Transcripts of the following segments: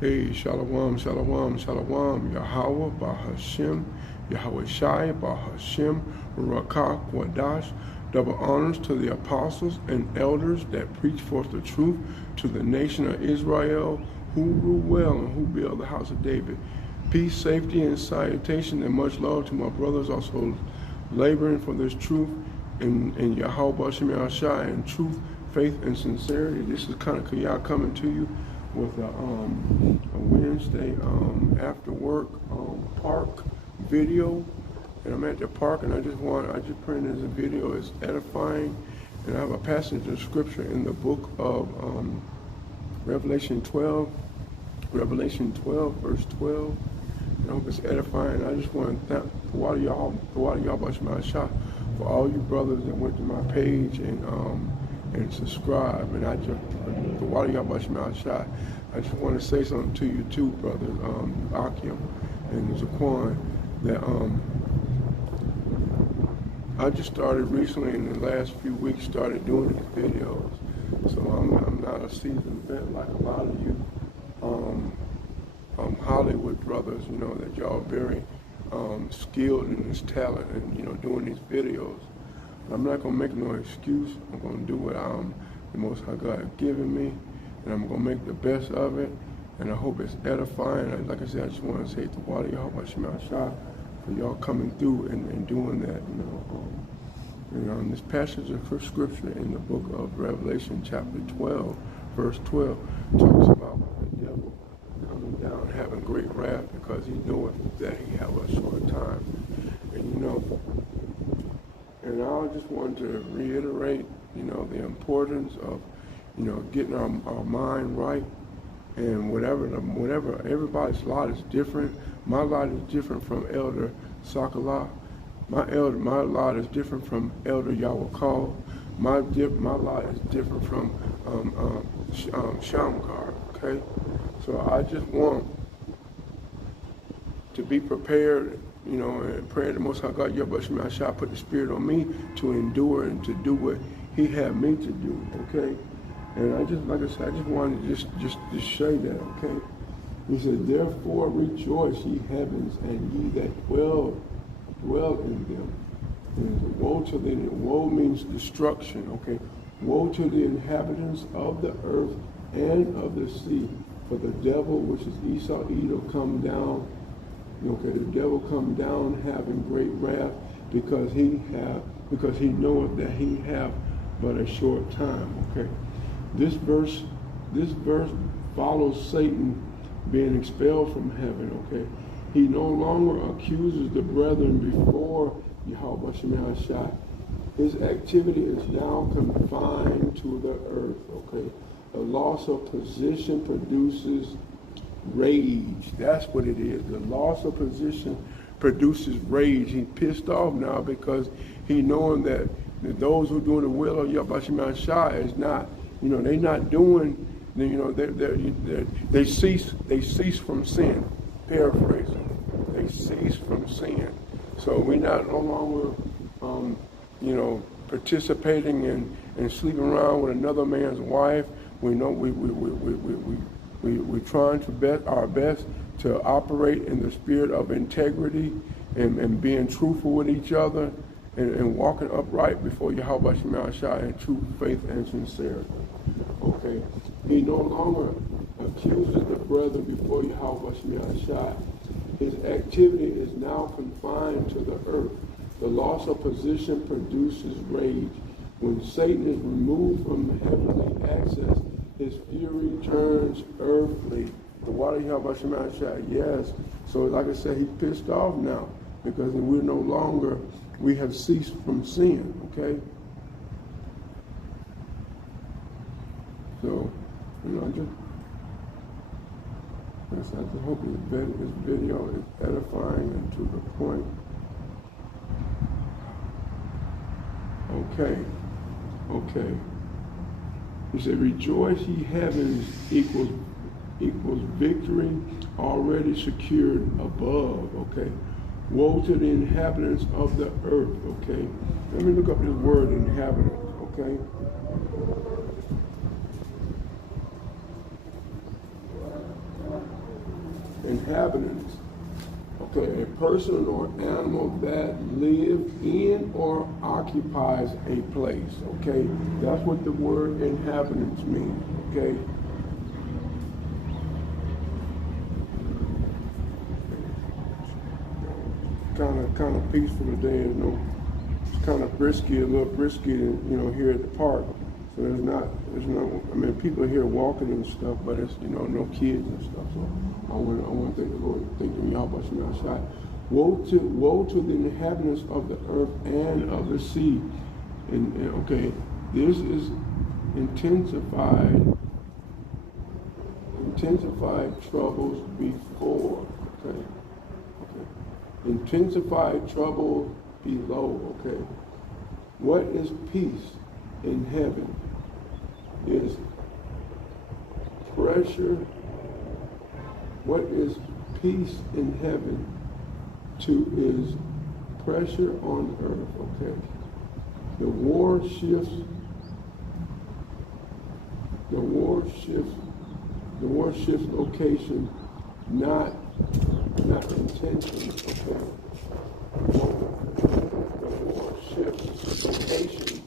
Hey, Shalom, Shalom, Shalom, Yahweh, Bahashem, Yahweh Shai, Bahashem, Rakah, Wadash. Double honors to the apostles and elders that preach forth the truth to the nation of Israel, who rule well and who build the house of David. Peace, safety, and salutation, and much love to my brothers also laboring for this truth in Yahweh Bahashem Shai, and truth, faith, and sincerity. This is kind of Kiyah coming to you with a Wednesday after work park video, and I'm at the park, and I just printed as a video. It's edifying, and I have a passage of scripture in the book of Revelation 12, verse 12. And I hope it's edifying. I just want to thank the water y'all my shot for all you brothers that went to my page and subscribe. And I just the water y'all my shot. I just want to say something to you too, brothers, Akim and Zaquan, that I just started recently in the last few weeks started doing these videos. So I'm not a seasoned vet like a lot of you Hollywood brothers, you know, that y'all are very skilled in this talent and, you know, doing these videos. I'm not going to make no excuse. I'm going to do what the Most High God has given me, and I'm going to make the best of it, and I hope it's edifying. Like I said, I just want to say to water y'all for y'all coming through and doing that, you know. And this passage of scripture in the book of Revelation chapter 12, verse 12, talks about the devil coming down having great wrath because he knoweth that he have a short time. And, you know, and I just wanted to reiterate, you know, the importance of, you know, getting our mind right. And whatever everybody's lot is different. My lot is different from Elder Sakala. My lot is different from Elder Yawakal. My lot is different from Shamgar. Okay, so I just want to be prepared, you know, and pray the Most High God, Yahweh Shai, put the Spirit on me to endure and to do what He had me to do. Okay. And I just, like I said, I just wanted to just say that, okay? He said, therefore rejoice, ye heavens, and ye that dwell in them. And woe to them. Woe means destruction, okay? Woe to the inhabitants of the earth and of the sea, for the devil, which is Esau, Edom, come down. Okay, the devil come down having great wrath, because he knoweth that he have but a short time, okay? This verse follows Satan being expelled from heaven, okay? He no longer accuses the brethren before Yahweh Shemai Shai. His activity is now confined to the earth, okay? The loss of position produces rage. That's what it is. The loss of position produces rage. He's pissed off now because he knowing that those who are doing the will of Yahweh Shemai Shai is not, you know, they're not doing, you know, they cease from sin. Paraphrasing, they cease from sin. So we're no longer, you know, participating in sleeping around with another man's wife. We know we're trying to our best to operate in the spirit of integrity and being truthful with each other. And walking upright before Yahweh Shemai Shai in true faith and sincerity. Okay. He no longer accuses the brethren before Yahweh Shemai Shai. His activity is now confined to the earth. The loss of position produces rage. When Satan is removed from heavenly access, his fury turns earthly. The water Yahweh Shemai Shai, yes. So like I said, he's pissed off now because we're no longer, we have ceased from sin, okay? So, you know, I just hope this video is edifying and to the point. Okay. He said, rejoice ye heavens equals victory already secured above, okay? Woe to the inhabitants of the earth, okay? Let me look up this word inhabitants, okay? inhabitants. Okay, a person or animal that live in or occupies a place. Okay, that's what the word inhabitants means. Okay. Kind of peaceful today. It's kind of brisky, a little brisky, here at the park. So there's no. I mean, people are here walking and stuff, but it's no kids and stuff. So I want to thank the Lord, thank them y'all by me outside. Woe to the inhabitants of the earth and of the sea. And okay, this is intensified troubles before. Okay. Intensified trouble below. Okay. What is peace in heaven? Is pressure. What is peace in heaven? Is pressure on earth. Okay. The war shifts location, not intention. Okay. The war shifts location,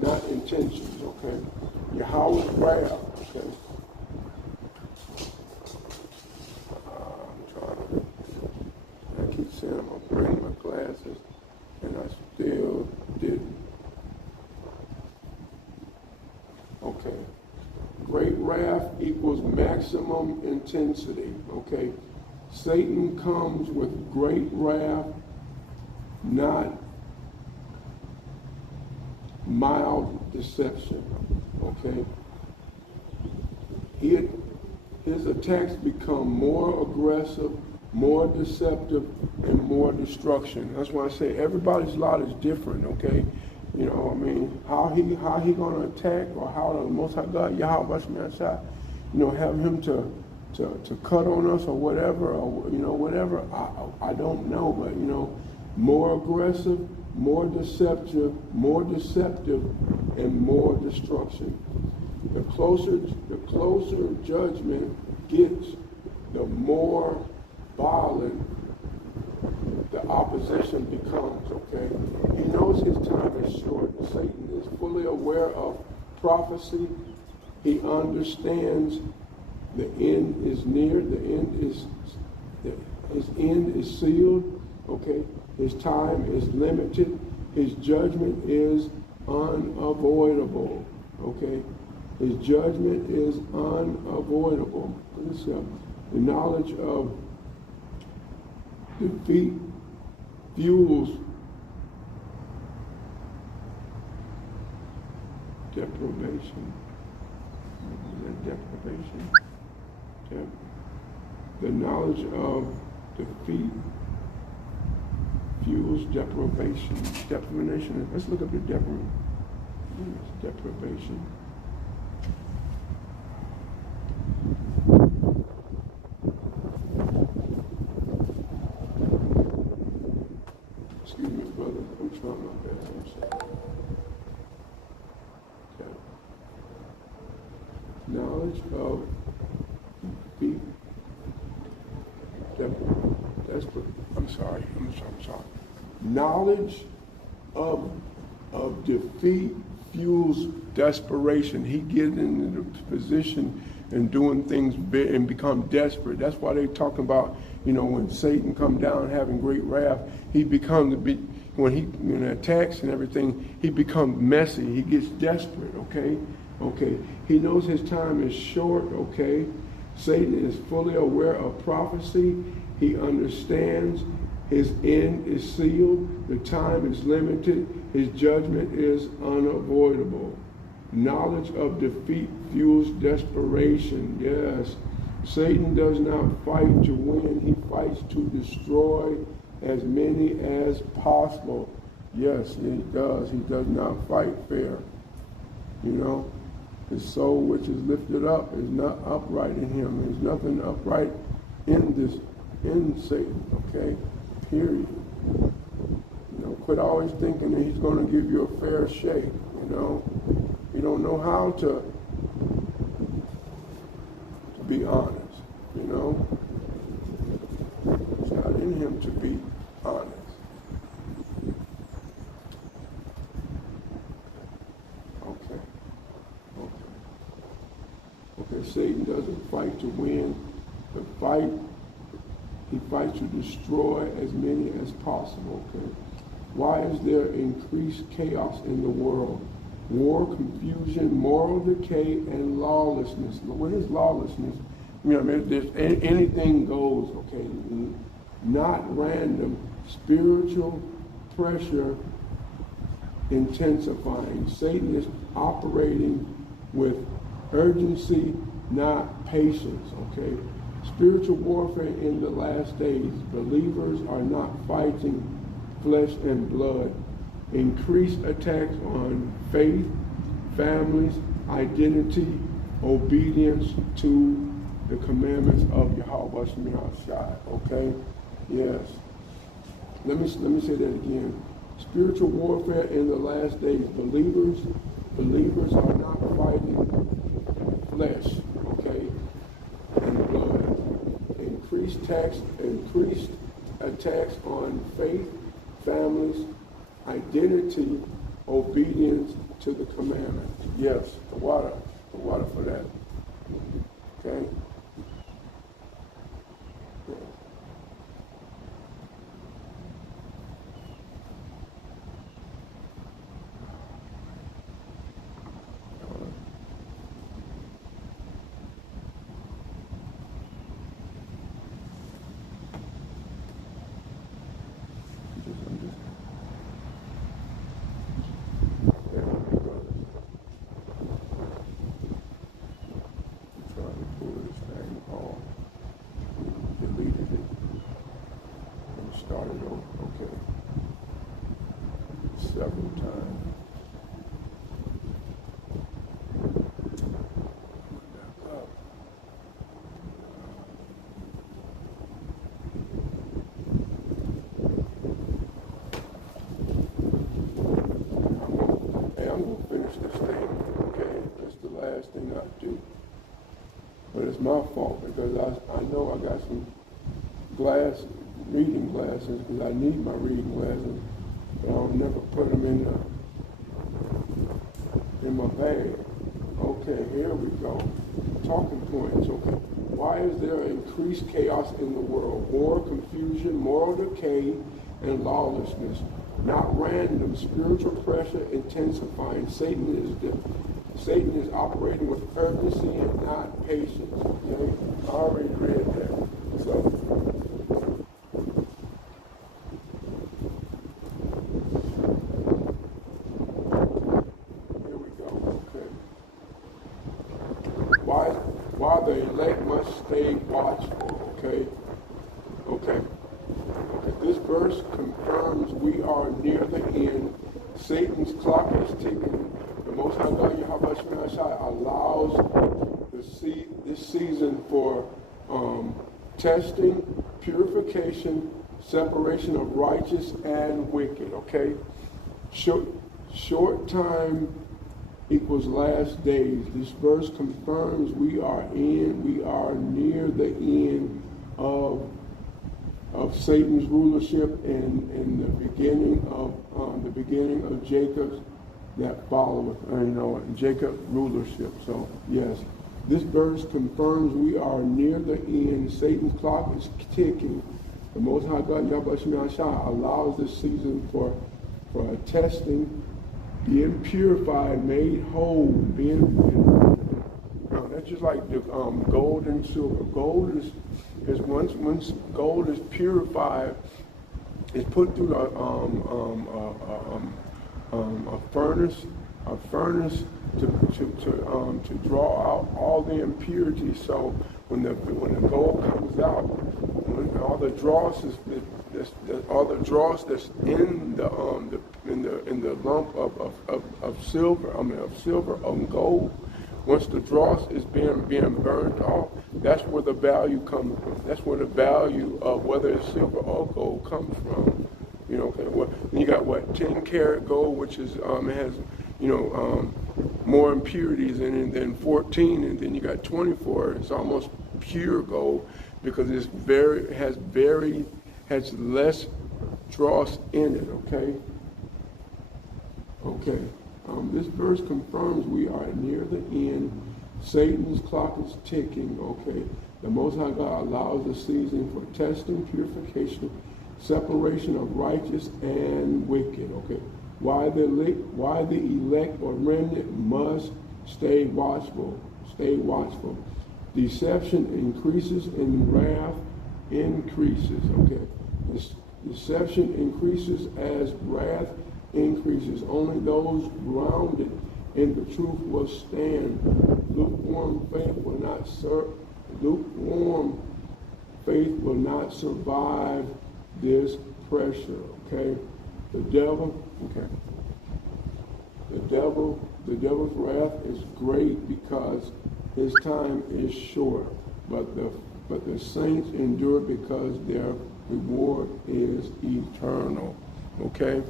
not intentions. Okay. Yahweh's wrath. Okay. I keep saying I'm gonna bring my glasses, and I still didn't. Okay. Great wrath equals maximum intensity. Okay. Satan comes with great wrath, not mild deception. Okay. His attacks become more aggressive, more deceptive, and more destruction. That's why I say everybody's lot is different. Okay. How he gonna attack, or how the Most High God, Yahweh, have him to cut on us or whatever, whatever. I don't know, but more aggressive, more deceptive, and more destruction. The closer judgment gets, the more violent the opposition becomes. Okay, he knows his time is short. Satan is fully aware of prophecy. He understands the end is near. His end is sealed. Okay, his time is limited. His judgment is unavoidable. Okay, his judgment is unavoidable. The knowledge of defeat fuels deprivation. The knowledge of defeat fuels deprivation. Deprivation. Let's look up the deprivation. Excuse me, brother. I'm trying my best. I'm sorry. Okay. Knowledge of defeat. I'm sorry. Knowledge of defeat fuels desperation. He gets into the position and doing things and become desperate. That's why they talk about, when Satan comes down having great wrath, he becomes when he attacks and everything, he becomes messy. He gets desperate. Okay. He knows his time is short. Okay. Satan is fully aware of prophecy. He understands his end is sealed. The time is limited. His judgment is unavoidable. Knowledge of defeat fuels desperation. Yes. Satan does not fight to win. He fights to destroy as many as possible. Yes, he does. He does not fight fair. His soul which is lifted up is not upright in him. There's nothing upright in Satan. Okay? Period. Quit always thinking that he's going to give you a fair shake. You don't know how to be honest. to be honest. Okay. Okay, Satan doesn't fight to win. He fights to destroy as many as possible, okay? Why is there increased chaos in the world? War, confusion, moral decay, and lawlessness. What is lawlessness? There's anything goes, okay? Not random. Spiritual pressure intensifying. Satan is operating with urgency, not patience, okay? Spiritual warfare in the last days. Believers are not fighting flesh and blood. Increased attacks on faith, families, identity, obedience to the commandments of Yahweh Shai. Okay? Yes. Let me say that again. Spiritual warfare in the last days. Believers are not fighting flesh, okay, and blood. Increased attacks on faith, families, identity, obedience to the commandments. Yes, the water for that. Okay? Yeah. Several times. I'm going to finish this thing, okay? That's the last thing I do. But it's my fault because I know I got some reading glasses, because I need my reading glasses. But I'll never put them in my bag. Okay, here we go. Talking points, okay. Why is there increased chaos in the world? War, confusion, moral decay, and lawlessness. Not random. Spiritual pressure intensifying. Satan is operating with urgency and not patience. Okay? I already read that. So why the elect must stay watchful, okay? This verse confirms we are near the end. Satan's clock is ticking. The Most High God Yahweh Shai allows this season for testing, purification, separation of righteous and wicked, okay? Short time equals last days. This verse confirms we are near the end of Satan's rulership and the beginning of Jacob's that followeth, Jacob's rulership. So yes, this verse confirms we are near the end. Satan's clock is ticking. The Most High God Yahweh Shai allows this season for a testing, being purified, made whole, that's just like the gold and silver. Gold is once gold is purified, it's put through a furnace to draw out all the impurities. So when the gold comes out, when all the dross that's in the lump of silver of gold, once the dross is being burned off, that's where the value comes from. That's where the value of whether it's silver or gold comes from. You got 10 karat gold, which is has more impurities in it than 14, and then you got 24. It's almost pure gold because it's has less dross in it, okay? Okay. This verse confirms we are near the end. Satan's clock is ticking, okay? The Most High God allows the season for testing, purification, separation of righteous and wicked, okay? Why the elect or remnant must stay watchful. Stay watchful. Deception increases and wrath increases, okay? Deception increases as wrath increases. Only those grounded in the truth will stand. Lukewarm faith will not survive this pressure. Okay, the devil's wrath is great because his time is short, but the saints endure because their reward is eternal. Okay.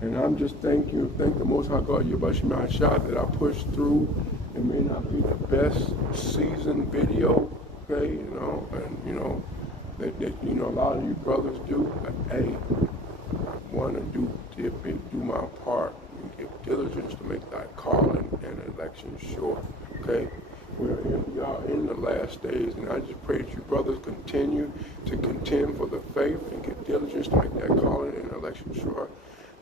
And I'm just thank the Most High God, Yabashim Shah, that I pushed through. It may not be the best season video, okay, that a lot of you brothers do, but hey, I want to do my part and give diligence to make thy calling and election sure, okay? We are in the last days, and I just pray that you brothers continue to contend for the faith and give diligence to make that calling and election sure.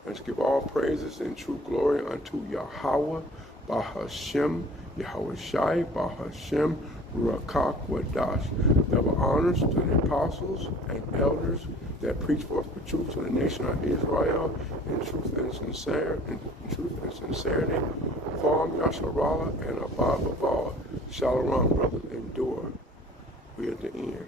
Let's give all praises and true glory unto Yahweh, Bahashem, Yahweh Shai, Bahashem, Ruach Kwadash. Double honors to the apostles and elders that preach forth the truth to the nation of Israel in truth and sincerity. Farm Yasharallah and above all. Shalom, brothers, endure. We at the end.